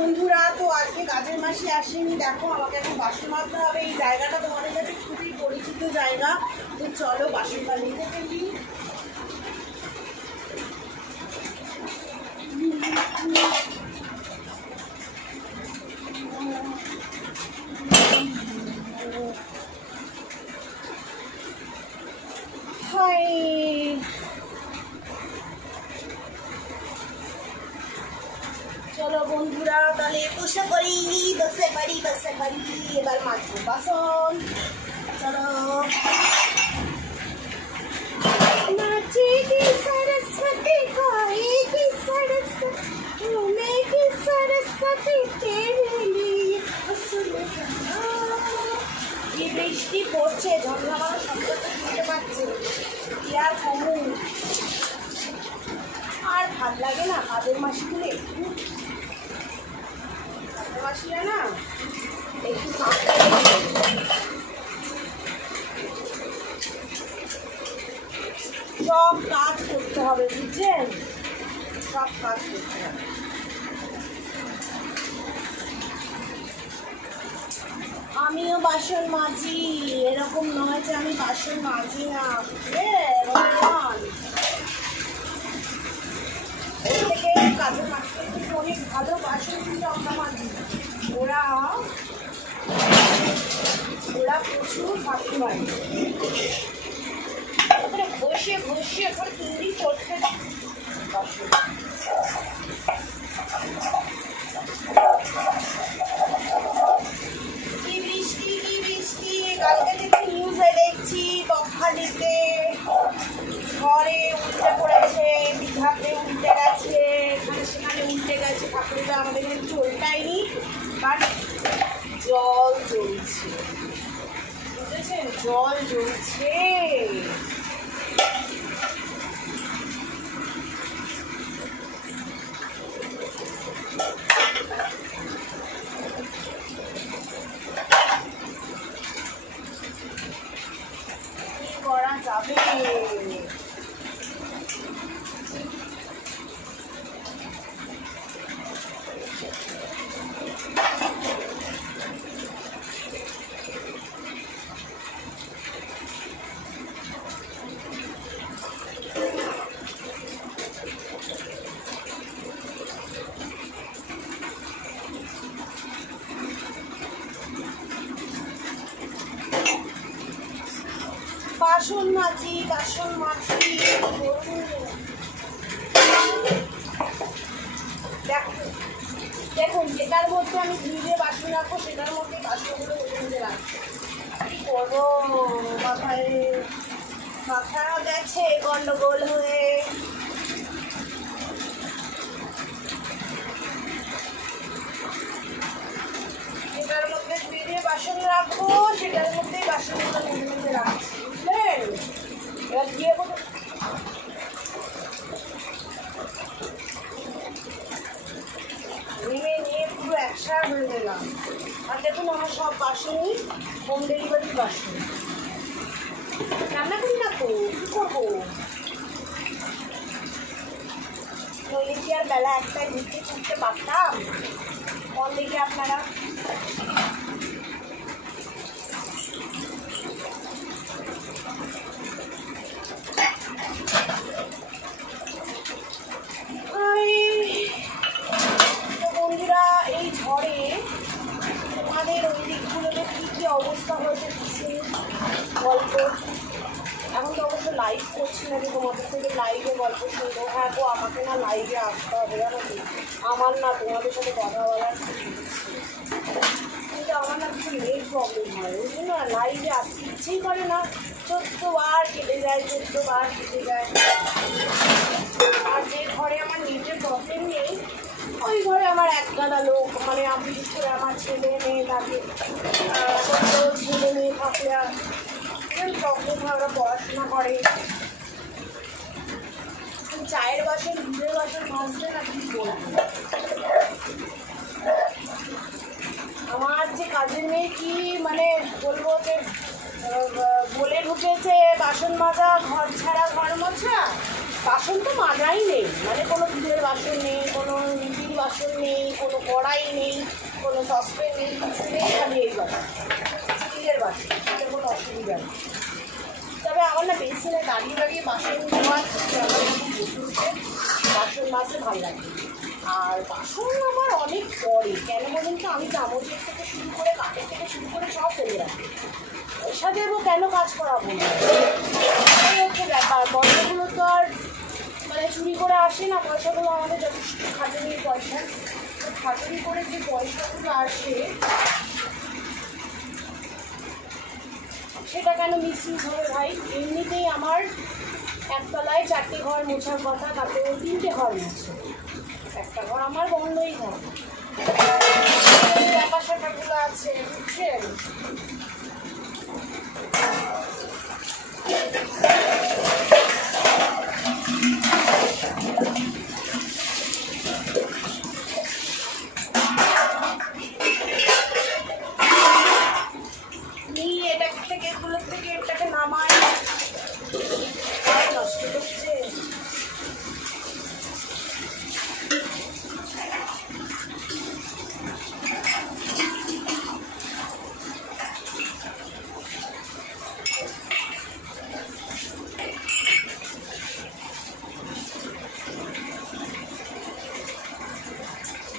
বন্ধুরা, তো আজকে কাজের মাসে আসেনি, দেখো আমাকে এখন বাসন মাজতে হবে। এই জায়গাটা তোমাদের কাছে খুবই পরিচিত জায়গা, তো চলো বাসনটা নিতে ফেলি। চলো বন্ধুরা, তাহলে বসে পড়ি, এবার মাজবো বাসন। চলো सरस्वती सरस्वती तेरे लिए বৃষ্টি পড়ছে, ঝমঝমানো শব্দটা শুনতে পাচ্ছি। কি আর কমু, আর ভাত লাগে না কাজের মাসিগুলো, কাজের মাসিরা না একটু সব কাজ করতে হবে, বুঝছেন? সব কাজ করতে হবে। আমিও বাসন মাজি, এরকম নয় যে আমি বাসন মাজি না, কাজের মাঝে কিন্তু অনেক ভালো বাসন কিন্তু আমরা মাজি। ওরা প্রচুর ফাঁকি মারে, ঘষে ঘষে করে তৈরি করতে বাসন। কি বৃষ্টি, কালকে থেকে নিউজে দেখছি বকখালিতে ঘরে উল্টে পড়েছে, দীঘাতে উল্টে গেছে, এখানে সেখানে উল্টে গেছে। ঠাকুরটা আমাদের এখানে কিছু উল্টায়নি, বাট জল জ্বলছে, বুঝেছেন? জল জ্বলছে। কি করা যাবে? বাসন মাজি দেখুন, যেটার মধ্যে আমি ধুয়ে বাসন রাখবো সেটার মধ্যে বাসনগুলো ধুয়ে রাখবো। কি করবো, মাথা গেছে গন্ডগোল হয়ে। যেটার মধ্যে ধুয়ে বাসন রাখবো সেটার মধ্যেই বাসনগুলো ধুয়ে রাখছি, বুঝলেন? এবার দিয়ে নেমে নিয়ে পুরো একসাথে হয়ে গেলাম। আর দেখুন আমার সব বাসনই হোম ডেলিভারির বাসন, রান্না করি না তো, কী করবো? নইলে কি আর বেলা একটাই ঘুরতে ছুটতে পারতাম? কল দেখে আপনারা বন্ধুরা, এই ঝড়ে তোমাদের ওই দিকগুলোতে কী কী অবস্থা হয়েছে গল্প। এখন তো অবশ্য লাইভ করছি না যে তোমাদের থেকে লাইভে গল্প শুনবো। হ্যাঁ গো, আমাকে না লাইভে আসতে হবে, জানো কি? আমার না তোমাদের সাথে কথা বলার কিন্তু আমার না কিছু নেট প্রবলেম হয়, ওই জন্য না লাইভে আসতে ইচ্ছেই করে না। 14 বার কেটে যায়। আর যে ঘরে আমার নেটের প্রবলেম নেই ওই ঘরে আমার একগাদা লোক, মানে বিশেষ করে আমার ছেলে মেয়ে থাকে, ছেলে মেয়ে থাকলে প্রবলেম হয়, ওরা পড়াশোনা করে। চায়ের বাসন দুধের বাসন মাজতে না কি বলবো। আমার যে কাজের মেয়ে কি মানে বলবো যে বলে ঢুকেছে বাসন মাজা, ঘর ছাড়া ঘর মোছা। বাসন তো মাজাই নেই, মানে কোনো দুধের বাসন নেই, কোনো রুটির বাসন নেই, কোনো কড়াই নেই, কোনো সসপ্যান নেই, কিছু নেই, খালি এই বাসন, স্টিলের বাসন, সেটা কোনো অসুবিধা নেই। তবে আমার না বেসিনে দাঁড়িয়ে দাঁড়িয়ে বাসন ধোয়ার বাসন মাজতে ভালো লাগে। আর বাসন আমার অনেক পরে, কেন বলুন তো, আমি চামচের থেকে শুরু করে কাঠের থেকে শুরু করে সব ফেলে রাখি। পয়সা দেবো কেন, কাজ করাবো না, এই হচ্ছে ব্যাপার। পয়সাগুলো তো আর মানে চুরি করে আসে না, পয়সাগুলো আমাদের যথেষ্ট খাটুনির পয়সা। খাটুনি করে যে পয়সাগুলো আসে সেটা কেন মিসইউজ হবে ভাই? এমনিতেই আমার একতলায় 4টে ঘর মোছার কথা, তাতে 3টে ঘর মুছে, একটা ঘর আমার বন্ধই থাকে। ব্যাপার স্যাপারগুলো আছে, বুঝছেন?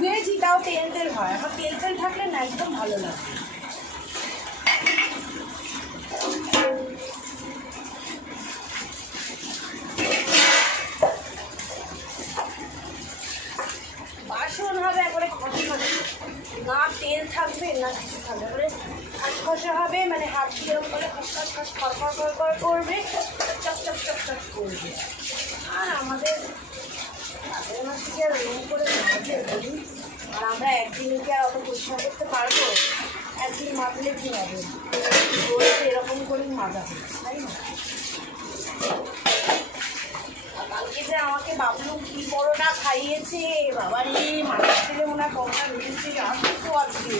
ধুয়েছি, তাও তেল তেল হয়। আমার তেল তেল থাকলে না একদম ভালো লাগে। বাসন হবে একবারে খসখসে, না তেল থাকবে না কিছু থাকবে, একবারে খসখসে হবে, মানে হাত দিয়ে এরকম করে খসখস খস খড়খড় খড়খড় করবে, চপ চপ চপ চপ করবে। আর আমাদের তাদের মাসে কি আর রুম করে মাঝে বলুন, আর আমরা একদিনে কি আর অত পরিষ্কার করতে পারবো? একদিন মাঝলে কি হবে, এরকম করেই মাজা হচ্ছে, তাই না? কালকে যে আমাকে বাবলু কি পরোটা খাইয়েছে বাবা রে, মাছের তেলে মনে হয় পরোটা বেরিয়েছে, আসতো আজকে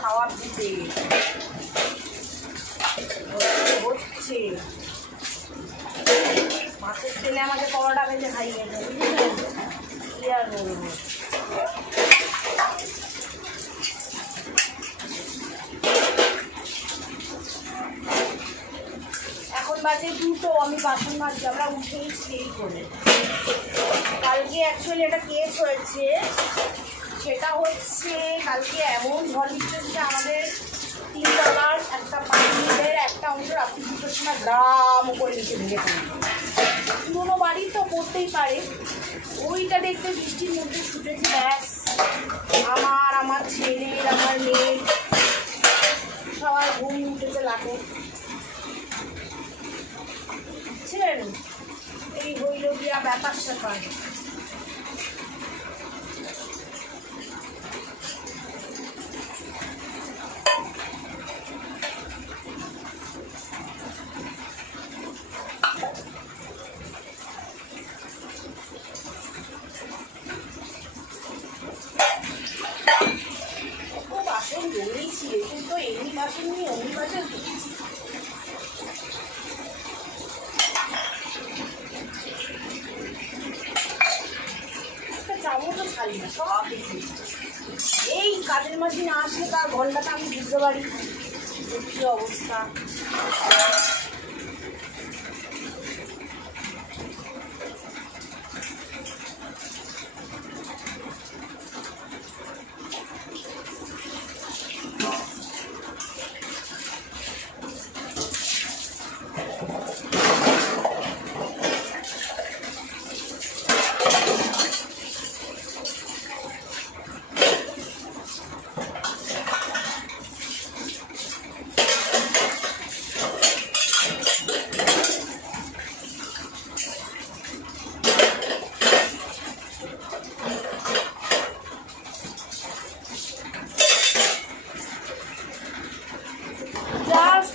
খাওয়ার দিতে হচ্ছে। মাছের তেলে আমাকে পরোটা ভেজে খাইয়েছে, বুঝলেন? কি আর বলবো। এখন বাজে 2টো, আমি বাসন মাজছি, আমরা উঠেই সেই করে। কালকে অ্যাকচুয়ালি একটা কেস হয়েছে, সেটা হচ্ছে কালকে এমন ঝড় বৃষ্টি আমাদের 3 তলার একটা পাখিদের একটা অংশ রাত্রি 2টোর সময় গ্রাম করে নিচে ভেঙে পড়ে। পুরোনো বাড়ি তো করতেই পারে, ওইটা দেখতে বৃষ্টির মধ্যে ছুটেছে, ব্যাস আমার ছেলের আমার মেয়ের সবার ঘুম উঠেছে লাটে, বুঝছেন? এই হইল গিয়া ব্যাপার স্যাপার। বাসন জমিয়েছি, কিন্তু এমনি বাসন নিয়ে অমনি বাসন দিয়েছি। চামচও ছাড়ি না, সব দেখি। এই কাজের মাঝে না আসলে তার ঘন্টাটা আমি বুঝতে পারি কি অবস্থা।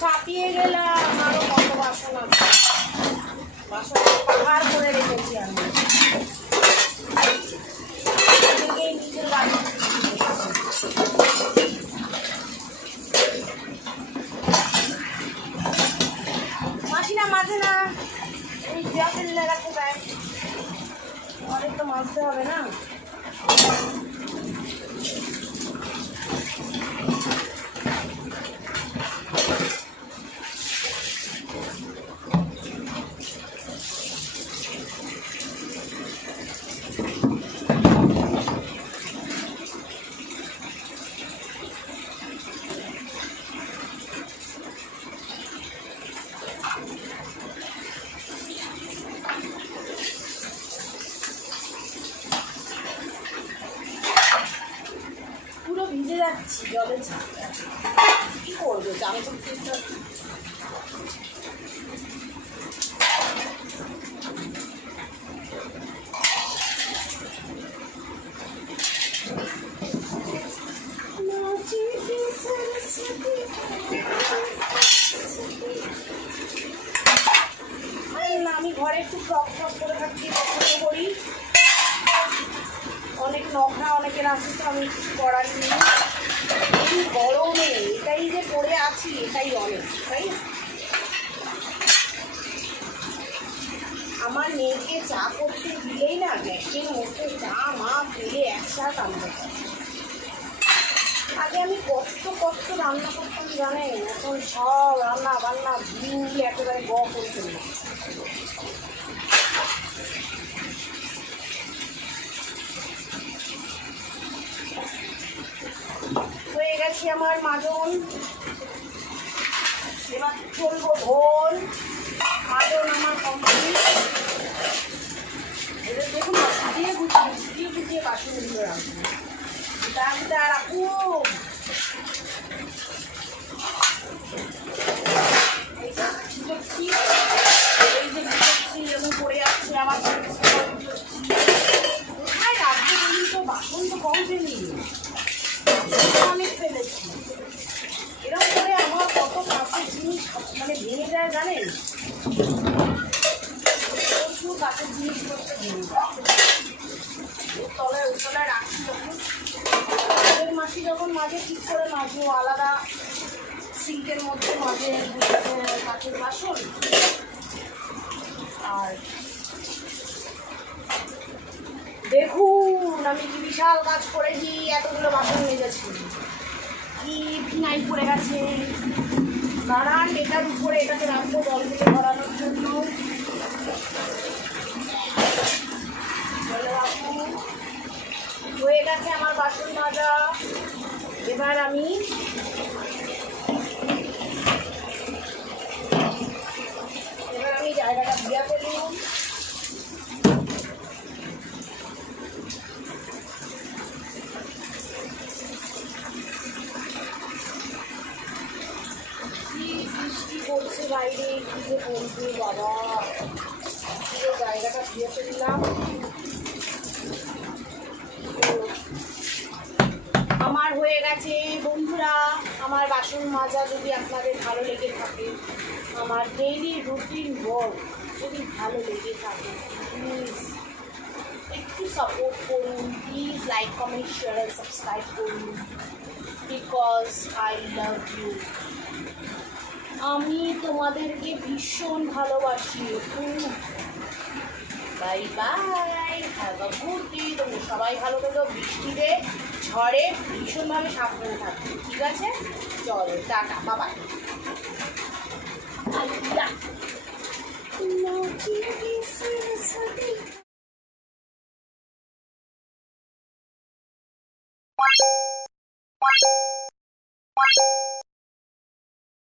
ছাপিয়ে গেলাম, আরো কত বাসন আছে, বাসন পাহাড় করে রেখেছি আমি। নিজের বাড়ি মাসি না মাঝে না, ওই গ্যাসের লেগাতে দেয়, অনেক তো মাজতে হবে না। ভিজে যাচ্ছি জলের ঝাঁকটা, কি করবো জামা আমি ঘরে একটু ফ্রক ফ্রক করে থাকতে পছন্দ করি। অনেক নখরা অনেকের আছে, তো আমি কিছু করার নেই। এই গরমে এটাই যে পরে আছি এটাই অনেক, তাই না? আমার মেয়েকে চা করতে দিলেই না গ্যাসের মধ্যে চা মা ফেলে একসাথে আনতে পারে। আগে আমি কত রান্না করতাম জানেন, এখন সব রান্না বান্না ভিড় একেবারে করে ফেললাম। হয়ে গেছে আমার মাজন, এবার চলবো ধোল। মাজন আমার কমপ্লিট। এবার দেখুন সাজিয়ে গুছিয়ে বাসনগুলো রাখবো। ডাকটা রাখুন। এই যে বুঝেছি এরকম পড়ে যাচ্ছে, আবার কোথায় রাখবো বলুন তো? বাসন তো কমপ্লিট অনেক ফেলেছি। এরকম করে আমার কত কাঁচের জিনিস মানে ভেঙে যায় জানেন, প্রচুর কাঁচের জিনিসপত্র ভেঙে যায়। তলায় রাখছি যখন আগের মাসি যখন মাঝে ঠিক করে মাঝে আলাদা সিঙ্কের মধ্যে মাঝে কাঁচের বাসন। আর দেখুন আমি কি বিশাল কাজ করেছি, এতগুলো বাসন মেজেছি। কি ফিনাইল পড়ে গেছে, দাঁড়ান এটার উপরে এটাকে রাখবো জলগুলো ভরানোর জন্য। হয়ে গেছে আমার বাসন মাজা। এবার আমি জায়গাটা ধুয়ে ফেলুন। বৃষ্টি পড়ছে বাইরে, কি যে বলবো বাবা, পুরো জায়গাটা ধুয়ে ফেললাম। আমার হয়ে গেছে বন্ধুরা আমার বাসন মাজা। যদি আপনাদের ভালো লেগে থাকে, আমার ডেইলি রুটিন ওয়ার্ক যদি ভালো লেগে থাকে, প্লিজ একটু সাপোর্ট করুন। Please like comment share subscribe করুন, বিকজ আই লাভ ইউ। আমি তোমাদেরকে ভীষণ ভালোবাসি। Bye bye, have a good day. তোমরা সবাই ভালো থেকো, বৃষ্টিতে ঝড়ে ভীষণভাবে সাবধানে থাকবে, ঠিক আছে? চলো টাটা, বাবা।